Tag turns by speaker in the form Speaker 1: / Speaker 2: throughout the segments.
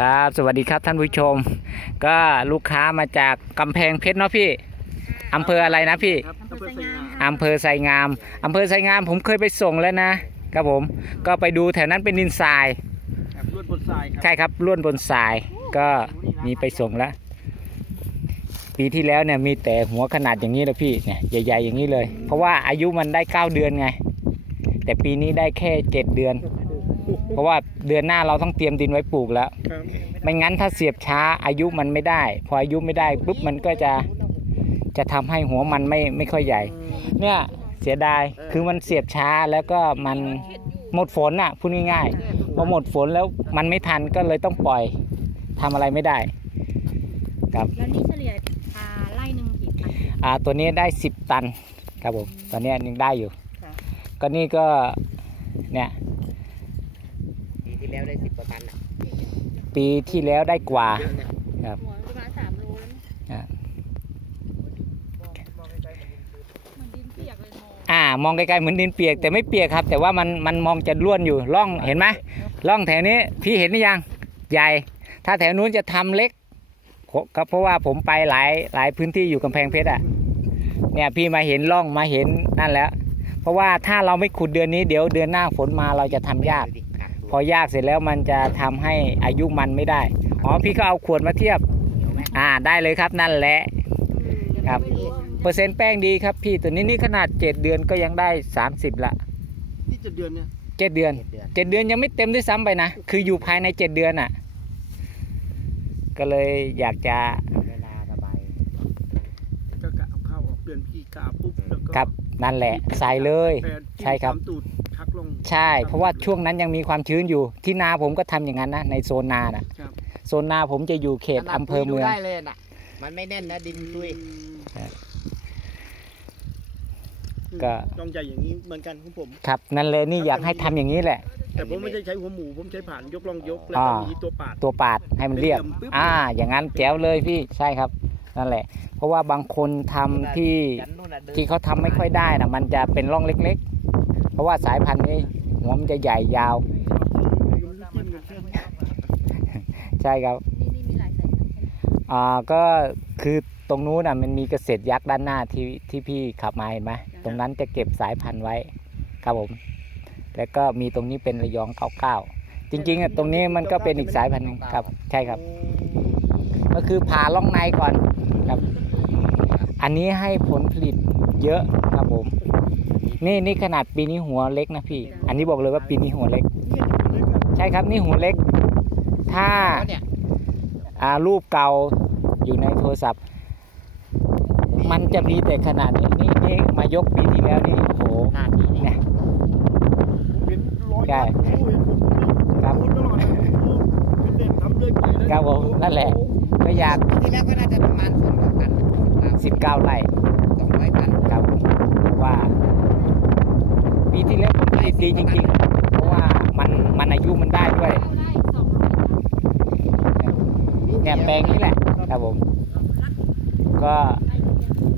Speaker 1: ครับ สวัสดีครับท่านผู้ชม ก็ลูกค้ามาจากกำแพงเพชรเนาะพี่อำเภออะไรนะพี่
Speaker 2: ครับอำเภอไสงาม
Speaker 1: อำเภอไซงามอำเภอไซงามผมเคยไปส่งแล้วนะครับผมก็ไปดูแถวนั้นเป็นดินทราย
Speaker 2: ครับลวดบนทรายครับ
Speaker 1: ใช่ครับล้วนบนทรายก็มีไปส่งแล้ว ปีที่แล้วเนี่ยมีแต่หัวขนาดอย่างนี้เลยพี่เนี่ยใหญ่ๆอย่างนี้เลย เพราะว่าอายุมันได้ 9 เดือนไง แต่ปีนี้ได้แค่ 7 เดือน เพราะว่า เดือนหน้าเราต้องเตรียมดินไว้ปลูกแล้ว
Speaker 2: ครับ
Speaker 1: ไม่งั้นถ้าเสียบช้าอายุมันไม่ได้ พออายุไม่ได้ปุ๊บมันก็จะจะทำให้หัวมันไม่ไม่ค่อยใหญ่ เนี่ยเสียดายคือมันเสียบช้าแล้วก็มันหมดฝนอะพูดง่ายๆพอหมดฝนแล้วมันไม่ทันก็เลยต้องปล่อยทำอะไรไม่ได้ครับ
Speaker 3: แล้วนี่เฉลี่ยอ่าไร่หนึ่งกี่ตัน
Speaker 1: อ่าตัวนี้ได้ 10 ตันครับผมตอนนี้ยังได้อยู่
Speaker 3: ค่ะ
Speaker 1: ก็นี่ก็เนี่ย
Speaker 4: ปีที่ แล้วได้สิบกว่าตันอะ
Speaker 1: ปีที่แล้วได้กว่า
Speaker 3: หัวประมาณสามโลแล้วมั้ง
Speaker 1: อ่า
Speaker 3: เหมันดินเปียกเลยมอง
Speaker 1: อ่ามองไกลๆเหมือนดินเปียกแต่ไม่เปียกครับ แต่ว่ามันมันมองจะล้วนอยู่ร่องเห็นไหมร่องแถวนี้พี่เห็นหรือยังใหญ่ ถ้าแถวนู้นจะทำเล็กก็เพราะว่าผมไปหลายหลายพื้นที่อยู่กำแพงเพชรอะเนี่ยพี่มาเห็นร่องมาเห็นนั่นแล้ว เพราะว่าถ้าเราไม่ขุดเดือนนี้เดี๋ยวเดือนหน้าฝนมาเราจะทำยาก
Speaker 4: ดูดิครับ
Speaker 1: พ อยากเสร็จแล้วมันจะทำให้อายุมันไม่ได้ อ๋อพี่ก็เอาขวดมาเทียบ
Speaker 4: เดี๋ยวไหม
Speaker 1: อ่าได้เลยครับนั่นแหละครับ
Speaker 3: ไม่รู้ว่ามัน
Speaker 1: เปอร์เซ็นต์แป้งดีครับพี่ตัวนี้นี่ขนาด7เดือนก็ยังได้30ละ
Speaker 2: ที่จะเดือนเนี่ย
Speaker 1: 7เดือน
Speaker 4: เจ็ดเดือน
Speaker 1: 7เดือนยังไม่เต็มด้วยซ้ำไปนะ คืออยู่ภายใน7เดือนอะ ก็เลยอยากจะ
Speaker 4: เวลาสบาย
Speaker 2: ก็กะเอาเข้าออกเดือนพี่กาปุ๊บแล้วก็
Speaker 1: ครับนั่นแหละใส่เลย
Speaker 2: แปด
Speaker 1: ใช่ครับ ใช่ เพราะว่าช่วงนั้นยังมีความชื้นอยู่ ที่นาผมก็ทำอย่างนั้นนะ ในโซนนาน่ะ
Speaker 2: ครับ
Speaker 1: โซนนาผมจะอยู่เขตอำเภอเมือง
Speaker 4: ดูได้เลยน่ะ มันไม่แน่นนะดินตุย
Speaker 1: ครับ
Speaker 2: ก็
Speaker 1: ก็
Speaker 2: ต้องใจอย่างนี้เหมือนกันของผม
Speaker 1: ครับ นั่นเลยนี่อยากให้ทำอย่างนี้แหละ
Speaker 2: แต่ผมไม่ได้ใช้หัวหมูผมใช้ผ่านยกล่องยกแล้ว
Speaker 1: อ่า
Speaker 2: ก็มีตัวปาด
Speaker 1: ตัวปาดให้มันเรียบ
Speaker 2: เป็นเหลี่ยมปึ๊บ
Speaker 1: อ่า อย่างนั้นแจ๋วเลยพี่ ใช่ครับ นั่นแหละ เพราะว่าบางคนทำที่
Speaker 4: ยันนู่นน่ะดิน
Speaker 1: ที่เขาทำไม่ค่อยได้นะมันจะเป็นร่องเล็กๆ เพราะว่าสายพันธุ์นี้หัวมันจะใหญ่ยาว ใช่ครับ
Speaker 3: นี่นี่มีหลายสายพันธุ์ใช่ไหม
Speaker 1: อ่าก็คือตรงนู้นน่ะมันมีเกษตรยักษ์ด้านหน้าที่ที่พี่ขับมาเห็นไหมตรงนั้นจะเก็บสายพันธุ์ไว้ครับผม แล้วก็มีตรงนี้เป็นระยองเก้าเก้าจริงๆอะตรงนี้มันก็เป็นอีกสายพันธุ์หนึ่งครับ ใช่ครับ ก็คือผ่าล่องในก่อนครับ อันนี้ให้ผลผลิตเยอะครับผม นี่นี่ขนาดปีนี้หัวเล็กนะพี่ อันนี้บอกเลยว่าปีนี้หัวเล็ก ใช่ครับนี่หัวเล็ก ถ้า
Speaker 4: แล้วเนี่ย
Speaker 1: อ่ารูปเก่าอยู่ในโทรศัพท์ มันจะมีแต่ขนาดนี้นี่นี่มายกปีที่แล้วนี่โอ้โห
Speaker 4: หน้าที่นี่
Speaker 1: เนี่ย
Speaker 2: เป็นร้อย
Speaker 1: ใช่ครับ
Speaker 2: พูดตลอดเป็นเด็กทำเรื่อยไปนะครับ
Speaker 1: ผมนั่นแหละก็อยาก
Speaker 4: ปีที่แล้วก็น่าจะประมาณสองร้อยตัน
Speaker 1: 19ไร่
Speaker 4: สองร้อยตัน
Speaker 1: ครับเพราะว่า ปีที่แล้วผลผลิตดีจริงๆ เพราะว่ามันมันอายุมันได้ด้วย
Speaker 3: เก้าไร่สองร้อยตัน
Speaker 1: เนี่ยแปลงนี้แหละครับผม ก็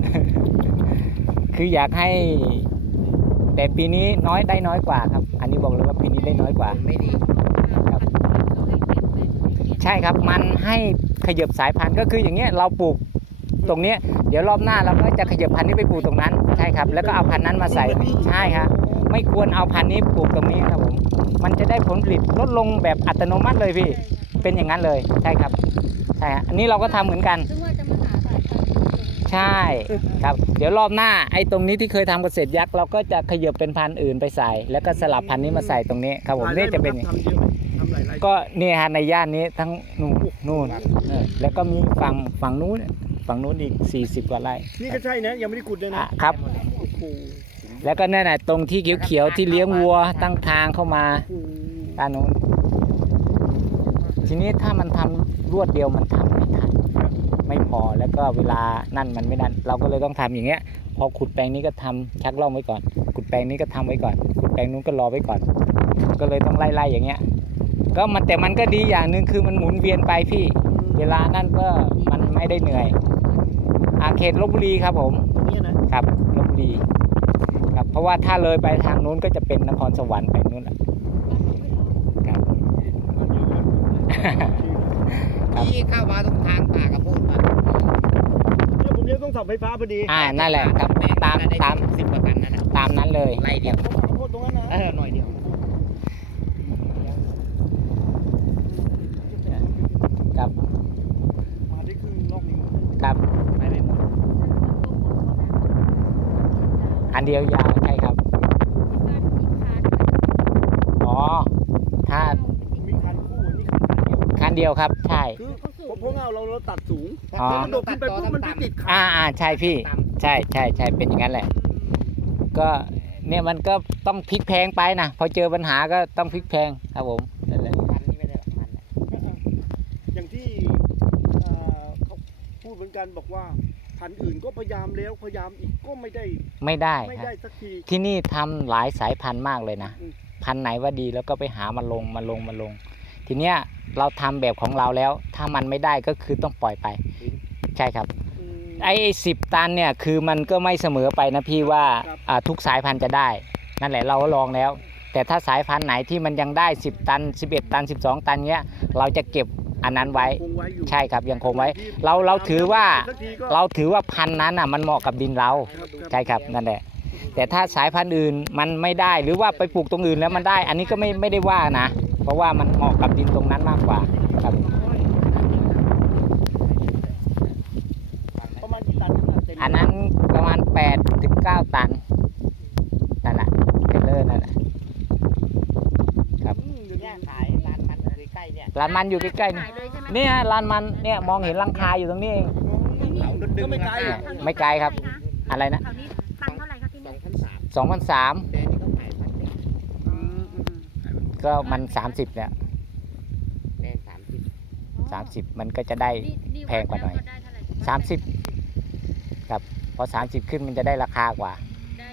Speaker 3: ไร่เดียว
Speaker 1: คืออยากให้ แต่ปีนี้น้อยได้น้อยกว่าครับ อันนี้บอกเลยว่าปีนี้ได้น้อยกว่า
Speaker 4: ไม่ดี
Speaker 1: ครับ
Speaker 3: เขาให้เก็บไปไม่เก็บ
Speaker 1: ใช่ครับ มันให้ขยับสายพันธุ์ก็คืออย่างเงี้ยเราปลูกตรงเนี้ยเดี๋ยวรอบหน้าเราก็จะขยับพันธุ์นี้ไปปลูกตรงนั้น ใช่ครับ แล้วก็เอาพันธุ์นั้นมาใส่ใช่ครับ ไม่ควรเอาพันธุ์นี้ปลูกตรงนี้ครับผมมันจะได้ผลผลิตลดลงแบบอัตโนมัติเลยพี่ เป็นอย่างนั้นเลยใช่ครับใช่ฮะอันนี้เราก็ทำเหมือนกัน
Speaker 3: ซึ่งว่าจะมาหาสายพันธุ์ตรงนี้
Speaker 1: ใช่ครับ เดี๋ยวรอบหน้าไอ้ตรงนี้ที่เคยทำเกษตรยักษ์เราก็จะขยับเป็นพันธุ์อื่นไปใส่ แล้วก็สลับพันธุ์นี้มาใส่ตรงนี้ครับผมนี่จะเป็นอย่าง
Speaker 2: ทำเยอะไหมทำหลายไร่
Speaker 1: ก็เนี่ยฮะในย่านนี้ทั้งนู่นนู่นเออแล้วก็มีฝั่งฝั่งนู้นฝั่งนู้นอีก 40 กว่าไร่
Speaker 2: นี่ก็ใช่นะยังไม่ได้ขุดเลย
Speaker 1: อะ
Speaker 2: นะครับโอ้โห
Speaker 1: แล้วก็นั่นน่ะตรงที่เขียวๆที่เลี้ยงวัวตั้งทางเข้ามา
Speaker 2: โอ้โห
Speaker 1: ด้านนู้นทีนี้ถ้ามันทำรวดเดียวมันทำไม่ทันไม่พอแล้วก็เวลานั่นมันไม่นั่นเราก็เลยต้องทำอย่างเงี้ย พอขุดแปลงนี้ก็ทำชักล่องไว้ก่อนขุดแปลงนี้ก็ทำไว้ก่อนขุดแปลงนู้นก็รอไว้ก่อน ก็เลยต้องไล่ๆอย่างเงี้ย ก็มันแต่มันก็ดีอย่างหนึ่งคือมันหมุนเวียนไปพี่ เวลานั่นก็มันไม่ได้เหนื่อยอาเขตลบบุรีครับผม
Speaker 2: ตรงนี้นะครับ
Speaker 1: ลบบุรีครับ เพราะว่าถ้าเลยไปทางนู้นก็จะเป็นนครสวรรค์ไปนู้นแหละครับ
Speaker 2: มันเยอะ
Speaker 1: ครับ
Speaker 4: นี่เข้ามาตรงทางป่ากระโพดมา
Speaker 2: แล้วผมเลี้ยงต้องเสาไฟฟ้าพอดี
Speaker 1: อ่านั่นแหละครับ
Speaker 4: แม่ง
Speaker 1: ตาม
Speaker 4: ได้
Speaker 1: ตาม
Speaker 4: สิบกว่าตันนั่นน่ะ
Speaker 1: ตามนั้นเลย
Speaker 4: ไล่เดียว
Speaker 2: เขาบอกข้าวโพดตรงนั้นนะ
Speaker 4: เออหน่อยเดียว
Speaker 1: ครับ
Speaker 2: มาได้ครึ่งรอบนึง
Speaker 1: ครับ
Speaker 4: ไปไม่หมด
Speaker 1: อันเดียวยาวใช่ครับ อ๋อถ้า
Speaker 2: มีคันคู่นี่คันเดียว
Speaker 1: คันเดียวครับ ใช่
Speaker 2: คือเพราะเพราะเราเราเราตัดสูง
Speaker 1: อ๋อ
Speaker 2: แล้วมันโดดขึ้นไปปุ๊บมันไปติดขา
Speaker 1: อ่าอ่าใช่พี่ ใช่ใช่ใช่เป็นอย่างนั้นแหละ ก็เนี่ยมันก็ต้องพลิกแพงไปนะ พอเจอปัญหาก็ต้องพลิกแพงครับผมนั่นแหละ
Speaker 4: พันนี่ไม่ได้หรอกพันน่ะ
Speaker 2: อย่างที่เอ่อเขาพูดเหมือนกันบอกว่า พันธุ์อื่นก็พยายามแล้วพยายามอีกก็ไม่ได้
Speaker 1: ไม่ได้
Speaker 2: ไม่
Speaker 1: ครับ
Speaker 2: ได้สักที
Speaker 1: ที่นี่ทำหลายสายพันธุ์มากเลยนะ
Speaker 2: อืม
Speaker 1: พันธุ์ไหนว่าดีแล้วก็ไปหามาลงมาลงมาลง ทีเนี้ยเราทำแบบของเราแล้ว ถ้ามันไม่ได้ก็คือต้องปล่อยไป ใช่ครับ
Speaker 2: อืม
Speaker 1: ไอ้สิบตันเนี่ยคือมันก็ไม่เสมอไปนะพี่ว่า
Speaker 2: ครับ
Speaker 1: อ่าทุกสายพันธุ์จะได้ นั่นแหละเราก็ลองแล้ว แต่ถ้าสายพันธุ์ไหนที่มันยังได้ 10 ตัน 11 ตัน 12 ตันเงี้ยเราจะเก็บ อันนั้นไว้
Speaker 2: คงไว้อยู่
Speaker 1: ใช่ครับยังคงไว้ เราเราถือว่า
Speaker 2: สักทีก็
Speaker 1: เราถือว่าพันธุ์นั้นอะมันเหมาะกับดินเรา
Speaker 2: ครับครับ
Speaker 1: ใช่ครับนั่นแหละแต่ถ้าสายพันธุ์อื่นมันไม่ได้หรือว่าไปปลูกตรงอื่นแล้วมันได้ อันนี้ก็ไม่ไม่ได้ว่านะ เพราะว่ามันเหมาะกับดินตรงนั้นมากกว่าครับ
Speaker 2: ประมาณกี่ตันครับเต็ม
Speaker 1: อันนั้นประมาณ8ถึง9ตันนั่นแหละเทเลอร์นั่นแหละ
Speaker 2: อืมเดี๋ยว
Speaker 4: เนี่
Speaker 2: นี้
Speaker 4: ยขายร้านมันใก ล้ๆเนี่ย
Speaker 1: ร้านมันอยู่ใกล้ๆนี่
Speaker 3: ขายเลยใช่ไหม
Speaker 1: เนี่ยร้านมันเนี่ยมองเห็นหลังคาอยู่ตรงนี้เอง
Speaker 4: เขาดึง
Speaker 2: ก็ไม่ไกล
Speaker 1: อะไม่ไกลครับ อะไรนะ
Speaker 3: แถวนี้ตังค์เท่าไหร่ครับที่
Speaker 4: สอ
Speaker 3: นี่
Speaker 4: งพันสาม
Speaker 1: 2,003
Speaker 4: แต่นี่เขาขายพันเดียว
Speaker 2: อืมอืม
Speaker 1: ก็มัน30เนี่ย
Speaker 4: แม่งสามสิบ
Speaker 1: 30มันก็จะได้
Speaker 3: นี่นี่
Speaker 1: แพงกว่าหน่อย
Speaker 3: ดได้เท่าไหร่
Speaker 1: สามสิบพอ30ขึ้นมันจะได้ราคากว่า
Speaker 3: ได้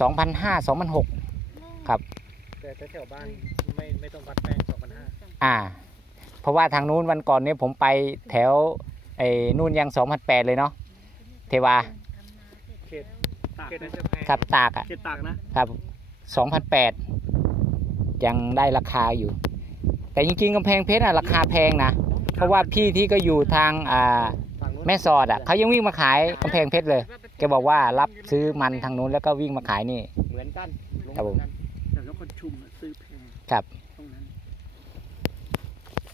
Speaker 3: สองพันห้าไหม
Speaker 1: 2,500 2,600ครับ
Speaker 2: แต่แถวบ้านไม่ไม่ต้องวัดแป้งสองพันห้า
Speaker 1: อ่า เพราะว่าทางนู้นวันก่อนเนี่ยผมไปแถวไอ้นู่นยัง2,800เลยเนาะเทวา
Speaker 2: เขตตากนะ
Speaker 1: ครับตากอะ
Speaker 2: เขตตากนะ
Speaker 1: ครับ2,800ยังได้ราคาอยู่ แต่จริงๆกำแพงเพชรอะราคาแพงนะ เพราะว่าพี่ที่ก็อยู่ทางอ่า
Speaker 2: ฝั่งนู้น
Speaker 1: แม่สอดอะเขายังวิ่งมาขายกำแพงเพชรเลยแกบอกว่ารับซื้อมันทางนู้นแล้วก็วิ่งมาขายนี่
Speaker 4: เหมือนกันลง
Speaker 1: ครับผม
Speaker 4: เหอนกัน
Speaker 2: แต่นครชุมอะซื้อแพง
Speaker 1: ครับ
Speaker 2: ตรงนั้น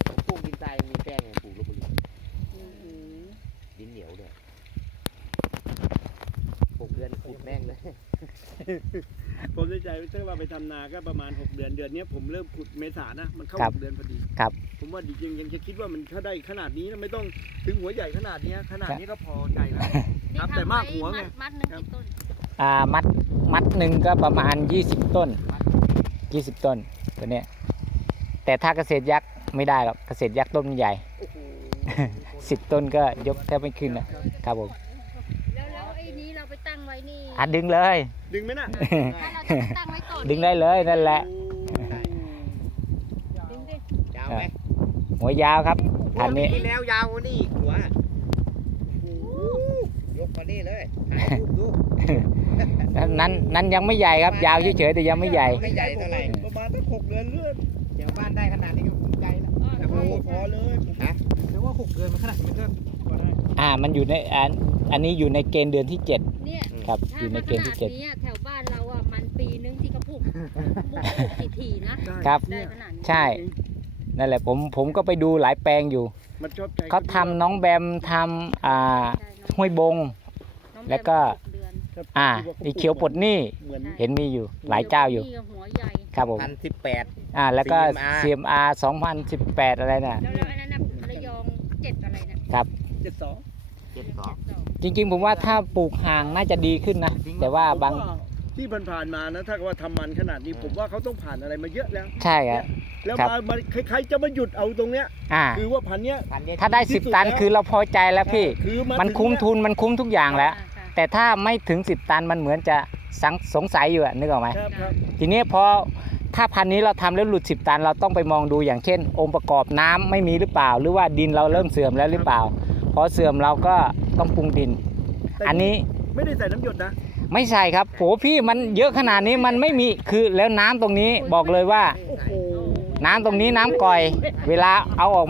Speaker 4: ผมปลูกดินทรายมีแป้งไงปลูกลบบุรีดินเหนียวด้วยปลูกเดือนขุดแม่งเลย
Speaker 2: ผมในใจถ้าว่าไปทำนาก็ประมาณ6เดือนเดือนเนี้ยผมเริ่มขุดเมษานะ มันเข้า
Speaker 1: ครับ
Speaker 2: หกเดือนพอดี
Speaker 1: ครับ
Speaker 2: ผมว่าจริงๆยังจะคิดว่ามันถ้าได้ขนาดนี้นะไม่ต้องถึงหัวใหญ่ขนาดเนี้ยขนาดนี้ก็พอใจแล้วครับแต่มากหัวไง
Speaker 3: มัดหนึ่งกี่ต้น
Speaker 1: อ่ามัดมัดหนึ่งก็ประมาณ20ต้น 20ต้นตัวเนี้ยแต่ถ้าเกษตรยักษ์ไม่ได้หรอกเกษตรยักษ์ต้นมันใหญ่
Speaker 2: โอ้โห
Speaker 1: 10ต้นก็ยกแทบไม่ขึ้นนะครับผม
Speaker 3: แล้วแล้วไอ้นี้เราไปตั้งไว้นี่
Speaker 1: อะดึงเลย
Speaker 2: ดึงไหมน่ะ
Speaker 3: ถ้าเราจะไปตั้งไว้ก่อน
Speaker 1: ดึงได้เลยนั่นแหละ
Speaker 3: ดึงดิ
Speaker 4: ยาวไหม
Speaker 1: หัวยาวครับอันนี้
Speaker 4: ปีที่แล้วยาวกว่านี่อีกหัวย กกว่านี่เลยถ่ายรูปดู
Speaker 1: นั้นนั้นยังไม่ใหญ่ครับ ยาวเฉยๆแต่ยังไม่ใหญ่
Speaker 4: ไม่ใหญ่เท่าไหร่
Speaker 2: ประมาณตั้งหกเดือนเลื่อน
Speaker 4: เดี๋ยวบ้านได้ขนาดนี้ก็ภูมิใจแล้ว
Speaker 2: แต่พอพอเลยผม
Speaker 4: ฮะ
Speaker 2: แต่ว่าหกเดือนมันขนาดมันก็พอได้
Speaker 1: อ่ามันอยู่ในอันอันนี้อยู่ในเกณฑ์เดือนที่7
Speaker 3: เนี่ย
Speaker 1: ครับอ
Speaker 3: ถ้า
Speaker 1: ยู่ใน
Speaker 3: มา
Speaker 1: เก
Speaker 3: ข
Speaker 1: ณฑ์
Speaker 3: นา
Speaker 1: ที่
Speaker 3: ด
Speaker 1: เจ็ด
Speaker 3: นี้อะแถวบ้านเราอะมันปีนึงที่เขาปลูกปลูกทีทีๆนะ
Speaker 1: ครับ
Speaker 3: ได้ขนาดนี้
Speaker 1: ใช่นั่นแหละผมผมก็ไปดูหลายแปลงอยู่
Speaker 2: มันชอบใจ
Speaker 1: เขาทำน้องแบมทำอ่า
Speaker 3: ใช่น้อง
Speaker 1: ห้วยบง
Speaker 3: น้อง
Speaker 1: แล้วก็
Speaker 3: หเดือน
Speaker 1: อ่าอีเขียวปลดหนี้
Speaker 2: เหมือน
Speaker 1: เห็นมีอยู่หลายเจ้าอยู่
Speaker 3: นี่ก็หัวใหญ่
Speaker 1: ครับผม
Speaker 4: พันสิบแปด
Speaker 1: อ่าแล้วก็
Speaker 4: CMR
Speaker 1: CMR 2018 อะไรน่ะ
Speaker 3: แล้วแล้วอันนั้นน่ะระยองเจ็ดอะไรเนี่ย
Speaker 2: เจ็ดสอง
Speaker 4: เจ็ดสอง
Speaker 3: เจ็ดสอง
Speaker 1: จริง ๆ ผมว่าถ้าปลูกห่างน่าจะดีขึ้นนะ แต่ว่าบาง
Speaker 2: ที่ผ่านๆมานะ ถ้าว่าทำมันขนาดนี้ผมว่าเขาต้องผ่านอะไรมาเยอะแล้ว
Speaker 1: ใช่ครับ
Speaker 2: แล้ว
Speaker 1: ครับ
Speaker 2: มามาใครๆจะมาหยุดเอาตรงเนี้ย
Speaker 1: อ่า
Speaker 2: คือว่าพันเนี้ย
Speaker 4: พันเนี้ย
Speaker 1: ถ้าได้10 ตันคือเราพอใจแล้วพี่
Speaker 2: คือมา
Speaker 1: มัน
Speaker 2: ถึง
Speaker 1: คุ้ม
Speaker 2: เย
Speaker 1: ทุนมันคุ้มทุกอย่างแล้ว
Speaker 3: อ่าค่ะ
Speaker 1: แต่ถ้าไม่ถึง 10 ตันมันเหมือนจะสังสงสัยอยู่อะนึกออกไหม
Speaker 2: ครับครับ
Speaker 1: ทีนี้พอถ้าพันนี้เราทำแล้วหลุด 10 ตัน เราต้องไปมองดูอย่างเช่น องค์ประกอบน้ำไม่มีหรือเปล่า หรือว่าดินเราเริ่มเสื่อมแล้วหรือเปล่า พอเสื่อมเราก็ต้องปรุงดิน
Speaker 2: แต่
Speaker 1: อันนี้
Speaker 2: ไม่ได้ใส่น้ำหยดนะ
Speaker 1: ไม่ใช่ครับโหพี่มันเยอะขนาดนี้มันไม่มีคือแล้วน้ำตรงนี้บอกเลยว่า
Speaker 2: โอ้โห
Speaker 1: น้ำตรงนี้น้ำก่อย เวลาเอาออก